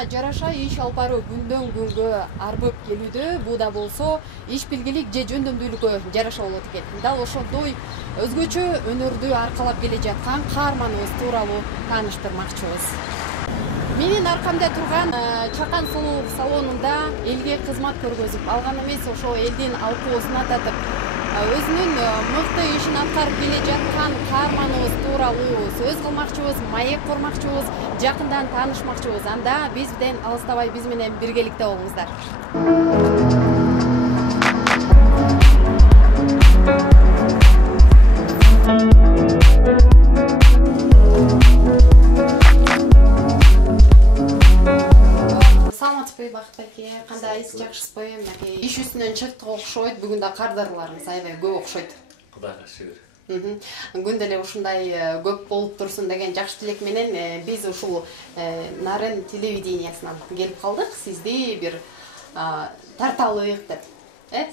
Ошоңа жараша иш алып баруу күндөн күнгө арбып келүүдө, бул да болсо иш билгилик же жөндөмдүүлүккө жараша болот экен. Дал ошондой өзгөчө өнөрдү аркалап келе жаткан каарманыбыз тууралуу тааныштырмакчыбыз. Менин аркамда турган чакан сулуулук салонунда элге кызмат көргөзүп алган эмес, ошо элдин алкоосуна татып өзүнүн мыкты ишин аткарып келе жаткан каарманыбыз тууралуу сөз кылмакчыбыз, маек курмакчыбыз, жакындан таанышмакчыбыз. Анда бизден алыстабай биз менен биргеликте болуңуздар. Бакыт байке, кандайсыз, жакшысызбы? Иш үстүнөн чыктык окшойт. Бүгүн да кардарларыңыз аябай көп окшойт. Кудайга шүгүр. Күндө эле ушундай көп болуп турсун деген жакшы тилек менен биз ушул Нарын телевидениясынан келип калдык. Сизди бир тарталык деп.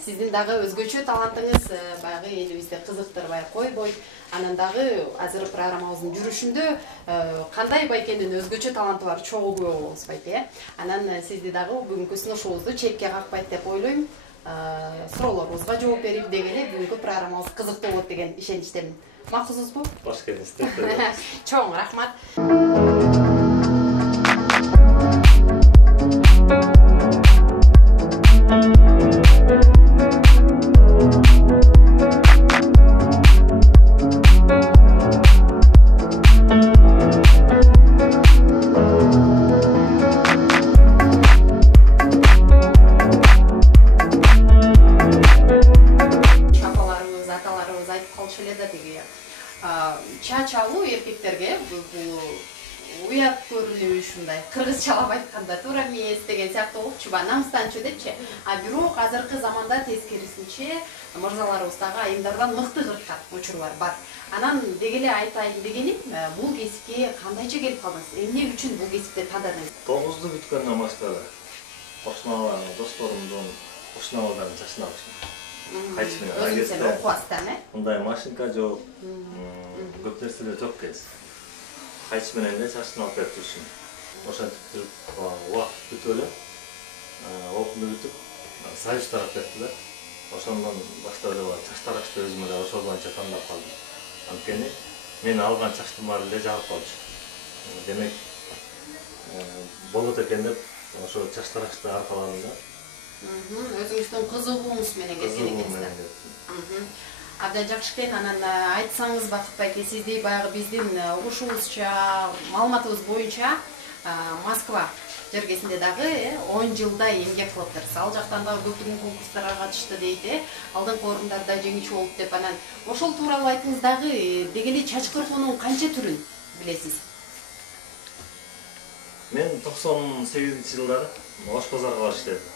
Сиздин дагы өзгөчө талантыңыз баягы элибизди кызыктырбай койбойт. Анан дагы азыр программабыздын жүрүшүндө кандай байкенин өзгөчө таланты бар чогуу көрүп болобуз байке. Анан сизди дагы бүгүнкү сунушубузду четке какпайт деп ойлойм. Суроолоруңузга жооп берип дегеле бүгүнкү программабыз кызыктуу болот деген ишеничтемин. Максатсызбы? Баш келиңиздер. Чоң рахмат. Чачалуу эркектерге бул уят көрүнүү ушундай кыргызчалап айтканда туура эмес деген сыяктуу болупчу, намыстанчу депчи. Бирок азыркы заманда тескерисинче мырзаларыбыздагы айымдардан мыкты кырткан учурлар бар. Анан дегеле айтайын дегеним, бул кесипке кандайча келип калдыңыз? Эмне үчүн бул кесипти тандадыңыз? 9-ду бүткөндөн баштап кошуналардын, досторумдун кошуналардан чачына баштадым. Кайчы менен өзүңүз окубастан, мындай машинка жок, көп нерселер жок кез. Кайчы менен эле чачын алып берип турушум. Ошентип туруп убакыт бүтүп эле, окууну бүтүп, сайыш тарап бердилер. Ошондон баштап эле чач тарашты өзүм эле ошол боюнча тандап калдым. Анткени мен алган чачтын баары эле жагып калчу. Демек, болот экен деп ошо чач тарашты аркаладым да. Өзүңүздүн кызыгууңуз менен келген экенсиз. Абдан жакшы экен. Анан айтсаңыз Бакыт байке, сизди баягы биздин угушубузча, маалыматыбыз боюнча Москва жергесинде дагы 10 жылдай эмгек кылып турсуз. Ал жактан дагы көптөгөн конкурстарга катышты дейт, алдыңкы орундарда жеңүүчү болуп деп. Анан ошол тууралуу айтыңыз дагы, дегеле чач кыркуунун канча түрүн билесиз? Мен 98-жылдары Ош базарга барып иштедим.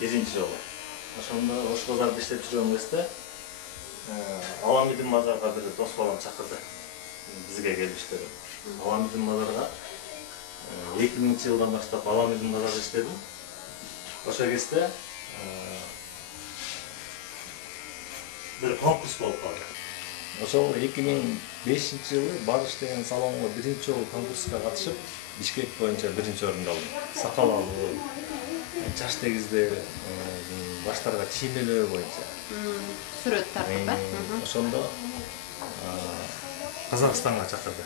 Биринчи жолу. Ошондо Ош базарда иштеп жүргөн кезде Аламидин базарга бир дос балам чакырды. Бизге келиштер. Аламидин базарга 2000-жылдан баштап Аламидин базарда иштедим. Ошо кезде бир конкурс болуп калды. Ошол 2005-жылы Барыш деген салонго биринчи жолу конкурска катышып, Бишкек боюнча биринчи орунду алдым. Сакал алуу, чач тегиздөө, баштарга чиймелөө боюнча. Сүрөт тартып, ошондо Казакстанга чакырды.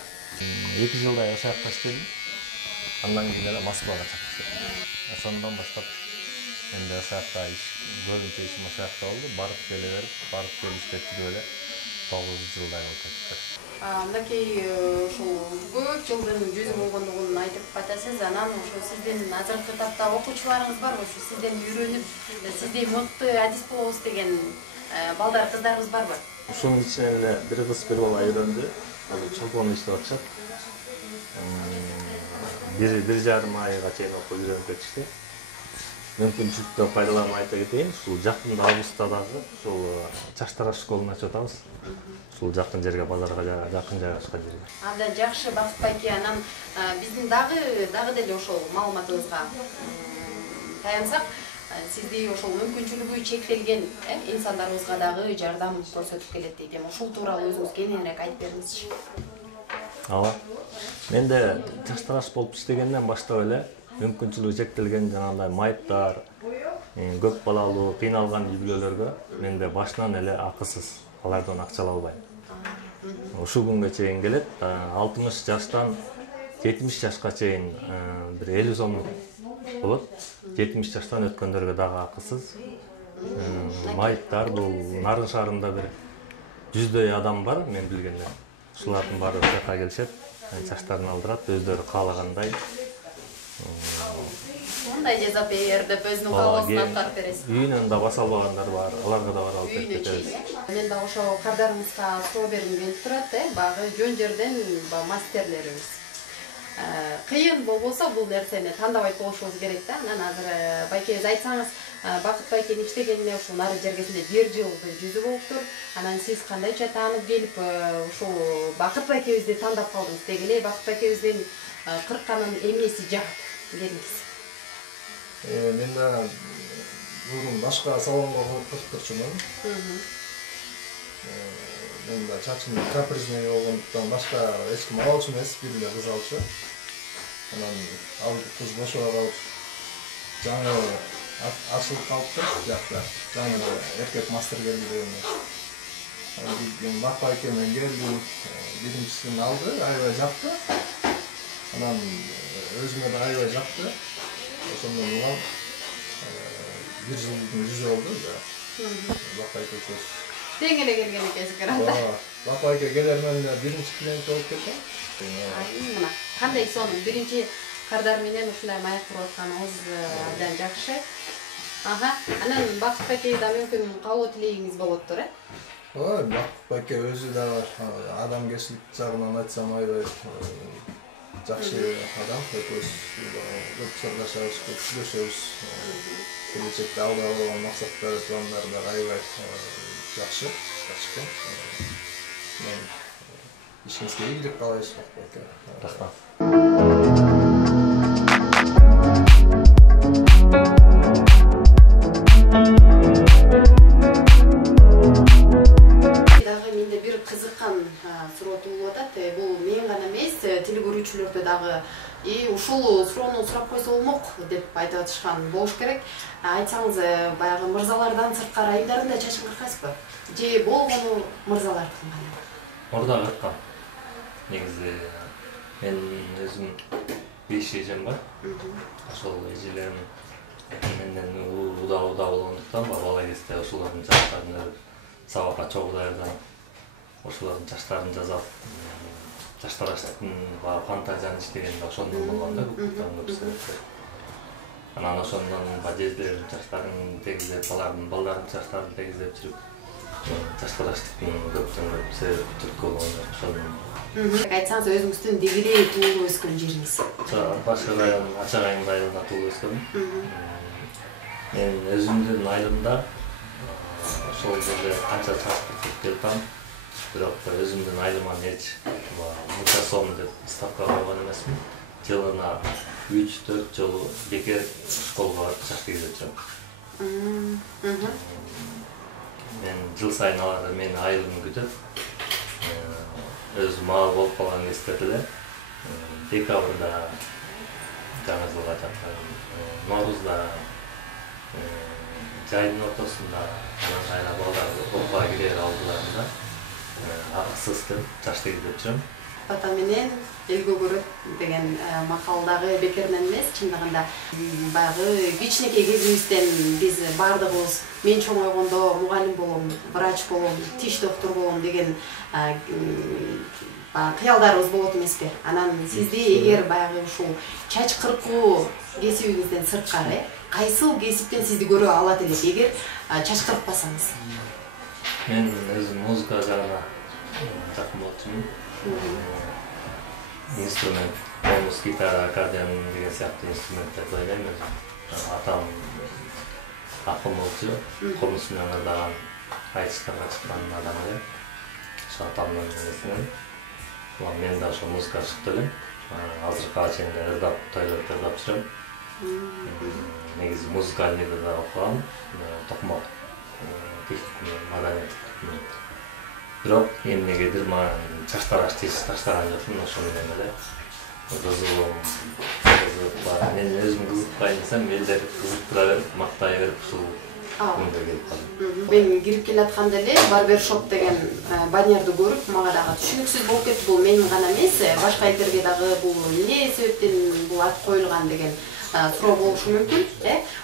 2 жылдай ошол жакта иштедим. Андан кийин эле Москвага чакырды. Ошондон баштап менде ошол жакта көбүнчө ишим ошол жакта болду. Барып келе берип, барып келип иштеп жүрүп эле 9 жылдай болуп кетти. Мынакей ушул көп жылдын жүзү болгондугун айтып атасыз. Анан ошо сиздин азыркы тапта окуучуларыңыз барбы? Ошо сизден үйрөнүп, сиздей мыкты адис болобуз деген балдар, кыздарыбыз барбы? Ушунун ичинен эле бир кыз, бир бала үйрөндү. Азыр чолпон иштеп атышат. 1,5 айга чейин окуп үйрөнүп кетишти. Мүмкүнчүлүктү пайдаланып айта кетейин. Ушул жакында августта дагы ушул чач тараш школун ачып атабыз. Ушул жакын жерге, базарга жакын жайгашкан жерге. Абдан жакшы Бакыт байке. Анан биздин дагы деле ошол маалыматыбызга таянсак, сизди ошол мүмкүнчүлүгү чектелген инсандарыбызга дагы жардам көрсөтүп келет дейт. Ушул тууралуу өзүңүз кененирээк айтып бериңизчи. Ооба. Мен де чаштараш болуп иштегенден баштап эле мүмкүнчүлүгү чектелген жанагындай майыптар, көп балалуу, кыйналган үй бүлөлөргө мен де башынан эле акысыз алардан акча ала албайм. Ушул күнгө чейин келет, 60 жаштан 70 жашка чейин бир 50 сомдук болот. 70 жаштан өткөндөргө дагы акысыз. Майыптар бул Нарын шаарында бир 100дөй адам бар, мен билгенде. Ушулардын баары жакка келишет, чачтарын алдырат, өздөрү каалагандай. Мындай жазап бер деп өзүнүн каалоосун аткарып бересиз. Үйүнөн да баса албагандар бар, аларга да барып алып кетебиз. Мен да ошо кардарыбызга суроо бергим келип турат, баягы жөн жерден мастерлерибиз. Кыйын болбосо бул нерсени тандабай болушубуз керек да. Анан азыр байкебиз айтсаңыз, Бакыт байкенин иштегенине ушул Нарын жергесинде 1 жылдын жүзү болуптур. Анан сиз кандайча таанып келип, ушул Бакыт байкебизди тандап калдыңыз. Деги эле Бакыт байкебиздин кыркканын эмнеси жагат дедиңиз? Мен да бүгүн башка салонго кырктырчумун. Мен да чачым капризный болгондуктан башка эч ким алчу эмес, бир эле кыз алчу. Анан ал кыз бошоп калып, жаңы ачылып калыптыр жакта. Жаңы эркек мастер келди дегенде. Анан Бакыт байке менен келдим, биринчисин алды, аябай жакты. Анан өзүмө да аябай жакты. Ошондон улам 1 жылдын жүзү болду да. Бакыт байке сөз. Тең эле келген экенсиз гранда. Бакыт байке келер менен биринчи клиент болуп кетти. Мына кандай сонун биринчи кардар менен ушундай маек куруп атканыңыз абдан жакшы. Анан Бакыт байкеге да мүмкүн кабыл тилегиңиз болоттур, Бакыт байке өзү да адамгерчилик жагынан айтсам аябай жакшы адам, экөөбүз көп сырдашабыз, көп сүйлөшөбүз. Келечекте алга койгон максаттар, пландар да аябай жакшы экен. Мен ишиңизге ийгилик каалайбыз, Бакыт байке. Рахмат. Менде бир кызыккан суроо туулуп атат. Бул мен гана эмес, теле көрүүчүлөрдө дагы ушул суроону сурап койсо болмок деп айтып атышкан болуш керек. Айтсаңыз, баягы мырзалардан сырткары айымдарында чачын кыркасызбы? Же болгону мырзалардын гана? Орда кырккам. Негизи мен өзүм 5 эжем бар. Ошол эжелерим менден уда болгондуктан бала кезде ошолордун чачтарын өрүп, сабакка чогуу даярданып, ошолордун чачтарын жасап, чачтараштын фантазияны иштегенде ошондон болгон да көпүнчө. Анан ошондон жездердин чачтарын тегизеп, балдардын чачтарын тегизеп жүрүп, чачтараштыктын көптөн көп себеп түрткү болгондо ошондон. Айтсаңыз, өзүңүздүн дегири туулуп өскөн жериңиз? Башкы район, Ачак айыл районунда туулуп өскөм. Мен өзүмдүн айылымда ошол жерде канча чачтырып келдим. Бирок өзүмдүн айылыма эч мынча сом деп ставка койгон эмесмин. Жылына 3-4 жолу бекер школго барып чач тегизип жүрөм. Мен жыл сайын алар мени айылым күтөт. Өзү мал болуп калган кезде эле декабрда жаңы жылга жакын, Ноорузда, жайдын ортосунда анан кайра балдар окууга кирер алдыларында акысыз деп чач тегизип жүрөм. Бата менен элгө көрөт деген макалдагы бекеринен эмес, чындыгында баягы кичинекей кезибизден биз баардыгыбыз мен чоңойгондо мугалим болом, врач болом, тиш доктор болом деген кыялдарыбыз болот эмеспи? Анан сизди эгер баягы ушул чач кыркуу кесибиңизден сырткары, кайсыл кесиптен сизди көрө алат элек эгер чач кыркпасаңыз? Мен өзүм музыка жагына жакын болчумун. Инструмент, конус, гитара, аккордеон деген сыяктуу инструменттерди ойнойм өзүм. Атам акын болчу, конус менен ырдаган, айтыштарга чыккан адам эле. Ошо атамдын нересинен. Мен да ошо музыкага чыктым элем. Азыркыга чейин ырдап, тойлордо ырдап жүрөм. Негизи музыкалныйды да окугам, токмок маданият. Бирок эмнегедир мага чачтараш тез таштаган жокмун, ошо менен эле мен өзім қызықпайын десем елдер қызықтыра беріп мақтай беріп ушул күнгө келип калдым. Мен кирип келатканда эле барбершоп деген баннерди көрүп мага дагы түшүнүксүз болуп кетти. Бул менин гана эмес, башка элдерге дагы бул эмне себептен бул ат коюлган деген суроо болушу мүмкүн,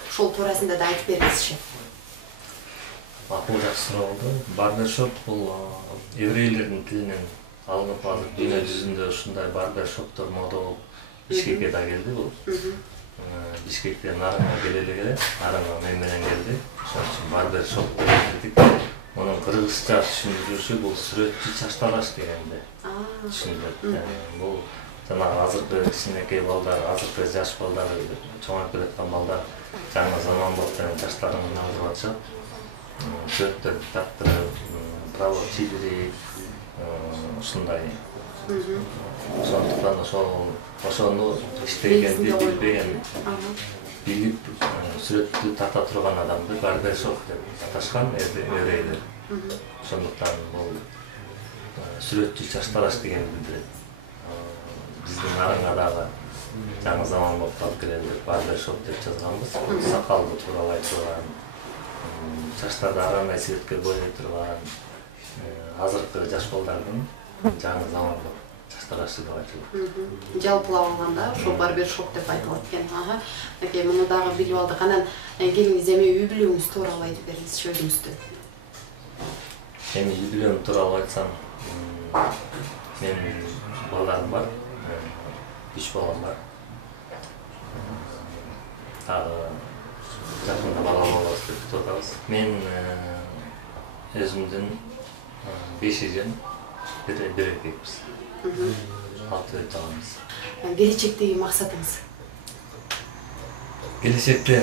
ошол туурасында да айтып бериңизчи. Бул жакшы суроо болду. Барбершоп бул еврейлердин тилинен алынып азыр дүйнө жүзүндө ушундай барбершоптор мода болуп Бишкекке да келди бул. Бишкектен Нарынга келе, Нарынга мен менен келди. Ошон үчүн барбершоп деп дедик. Мунун кыргызча түшүндүрүшү бул сүрөтчү чачтараш дегенди түшүндүрөт. Бул жанагы азыркы кичинекей балдар, азыркы жаш балдар, чоңоюп келаткан балдар жаңы заманбап менен чачтарын алдырып атышат. Сүрөттөрдү тартып, право чидирип, ушундай. Ошондуктан ошону иштегенди билбеген, билип сүрөттү тарта турган адамды барбершоп деп аташкан еврейлер. Ошондуктан бул сүрөтчү чачтараш дегенди билдирет. Биздин Нарынга дагы жаңы заманбап алып келели деп барбершоп деп жазганбыз. Сакалды туралай турган, чачтарды ар кандай цветке боёй турган азыркы жаш балдардын жаңы заманбап чачтарашы деп айтылат. Жалпылап алганда ошол барбершоп деп айтылат экен. Мынакей муну дагы билип алдык. Анан келиңиз эми үй бүлөңүз тууралуу айтып бериңизчи өзүңүздүн. Эми үй бүлөм тууралуу айтсам, менин балдарым бар, 3 балам бар. Дагы жакында бала болобуз деп күтүп атабыз. Мен өзүмдүн 5 эжем, бир эркекпиз. 6 баламыз. Келечектеги максатыңыз? Келечекте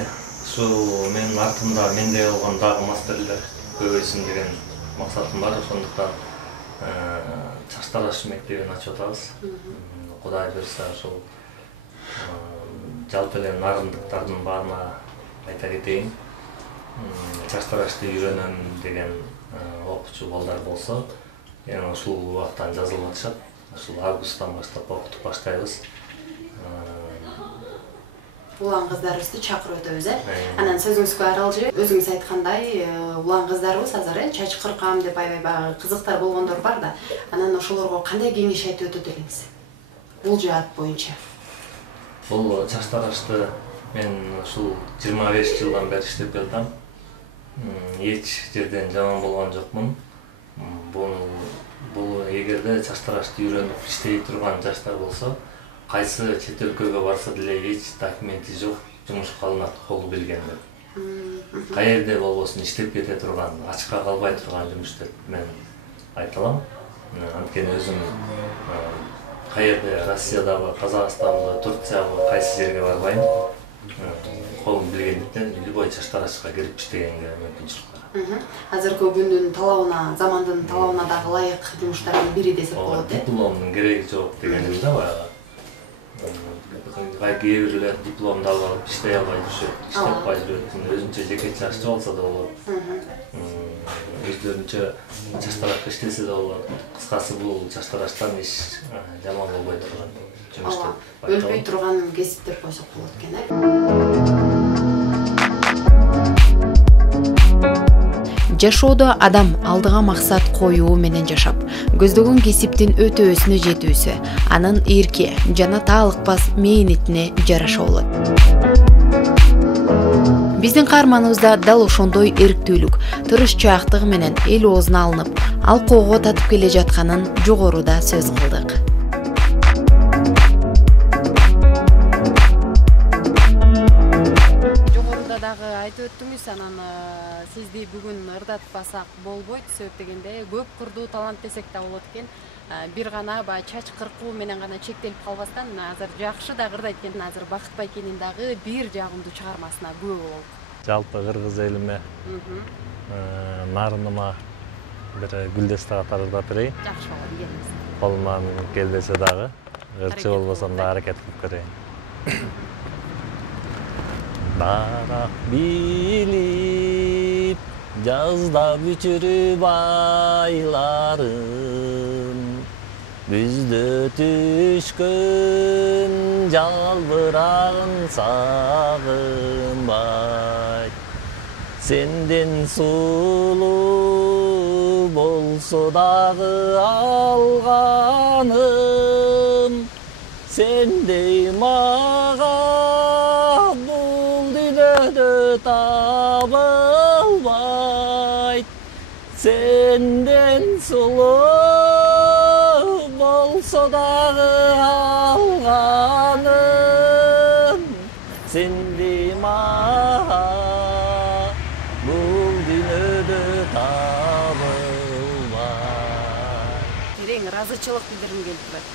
ушул менин артымда мендей болгон дагы мастерлер көбөйсүн деген максатым бар. Ошондуктан чачтараш мектебин ачып атабыз. Кудай буйрса ошол жалпы эле нарындыктардын баарына айта кетейин. Чачтарашты үйрөнөм деген окуучу балдар болсо, эми ушул убактан жазылып атышат. Ушул августтан баштап окутуп баштайбыз. Улан кыздарыбызды чакырып өтөбүз, Анан сөзүңүзгө аралжы, өзүңүз айткандай, улан кыздарыбыз азыр чач кыркам деп аябай баягы кызыктар болгондор бар да. Анан ошолорго кандай кеңеш айтып өтөт элеңиз? Бул жаат боюнча. Бул чачтарашты мен ушул 25 жылдан бери иштеп келдим. Эч жерден жаман болгон жокмун. Бул эгерде чачтарашты үйрөнүп иштей турган жаштар болсо, кайсы чет өлкөгө барса деле эч документи жок, жумушка алынат колу билгендер. Каерде болбосун иштеп кете турган, ачка калбай турган жумуш деп мен айта алам. Анткени өзүм каерде Россиядагы, Казакстандагы, Турциядагы кайсы жерге барбайм. Колум билгендиктен любой чачтарашка кирип иштегенге мүмкүнчүлүк бар. Азыркы күндүн талабына, замандын талабына дагы ылайык жумуштардын бири десек болот, Дипломдун кереги жок дегеним да баягы. Кээ бирлер дипломду алып алып иштей албай жүрүшөт, иштеппай жүрөт. Өзүнчө жеке чаччы болсо да болот. Өздөрүнчө чачтарашка иштесе да болот. Кыскасы бул чачтараштан иш жаман болбой турган жумуш деп. Өлбөй турган кесип деп койсок болот экен, Жашоодо адам алдыга максат коюу менен жашап, көздөгөн кесиптин өтөөсүнө жетүүсү, анын эрки жана таалыкпас мээнетине жараша болот. Биздин каарманыбызда дал ошондой эрктүүлүк, тырышчаактыгы менен эл оозуна алынып, алкоого татып келе жатканын жогоруда сөз кылдык. Жогоруда дагы айтып өттүңүз, анан сизди бүгүн ырдатпасак болбойт, себеп дегенде көп кырдуу талант десек да болот экен. Бир гана чач кыркуу менен гана чектелип калбастан, азыр жакшы да ырдайт экен. Азыр Бакыт Байкенин дагы бир жагымдуу чыгармасына күбө бололу. Жалпы кыргыз элиме, нарыныма бир гүлдесте катары ырдап берейин. Жакшы болот, келиңиз. Колуман келбесе дагы, ырчы болбосом да аракет кылып көрөйүн. Дарак билип, жазда бүчүрүп айларым, Bizde düşkün жалбырагын сагынбайт. Senden sulu bolso dagı alganım. Sendey maga bul dünyada tabılmayt. Senden sulu bolso dagı alganım. Sendey maga bul dünyada tabılmayt. Терең ыраазычылык билдиргим келип турат.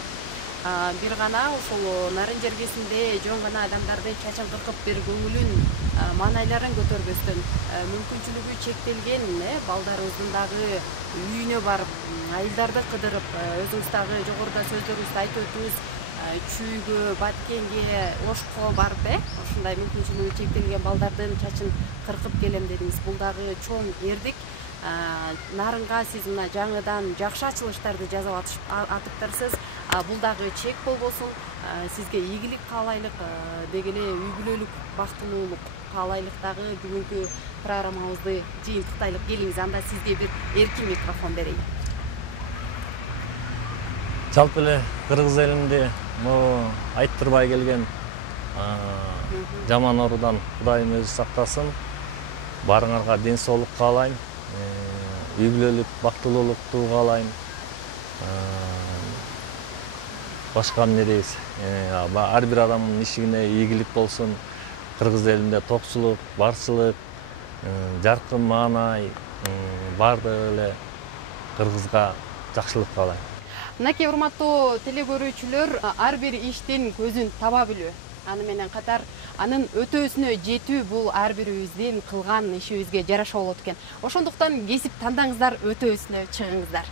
Бир гана ушул нарын жергесинде жөн гана адамдарды чачын кыркып бир көңүлүн маанайларын көтөрбөстөн мүмкүнчүлүгү чектелген балдарыбыздын дагы үйүнө барып айылдарды кыдырып өзүбүз дагы жогоруда сөздөрүбүздү айтып өтүбүз чүйгө баткенге ошко барып ушундай мүмкүнчүлүгү чектелген балдардын чачын кыркып келем дедиңиз. Бул дагы чоң эрдик. Нарынга сиз мына жаңыдан жакшы ачылыштарды жасап атыптырсыз. Бул дагы чек болбосун. Сизге ийгилик каалайлык, деги эле үй бүлөлүк бактылуулук каалайлык дагы бүгүнкү программабызды жыйынтыктайлык. Келиңиз, анда сизге бир эркин микрофон берейин. Жалпы эле кыргыз элинде айттырбай келген жаман оорудан Кудайым өзү сактасын. Барыңарга ден соолук каалайм. Үй бүлөлүк бактылуулукту каалайм. Башка эмне дейбиз? Ар бир адамдын ишигине ийгилик болсун. Кыргыз элинде токчулук, барчылык, жаркын маанай баардыгы эле кыргызга жакшылык каалайм. Мынакей урматтуу теле көрүүчүлөр, ар бир иштин көзүн таба билүү, аны менен катар анын өтөөсүнө жетүү бул ар бирибиздин кылган ишибизге жараша болот экен. Ошондуктан кесип тандаңыздар, өтөөсүнө чыгыңыздар.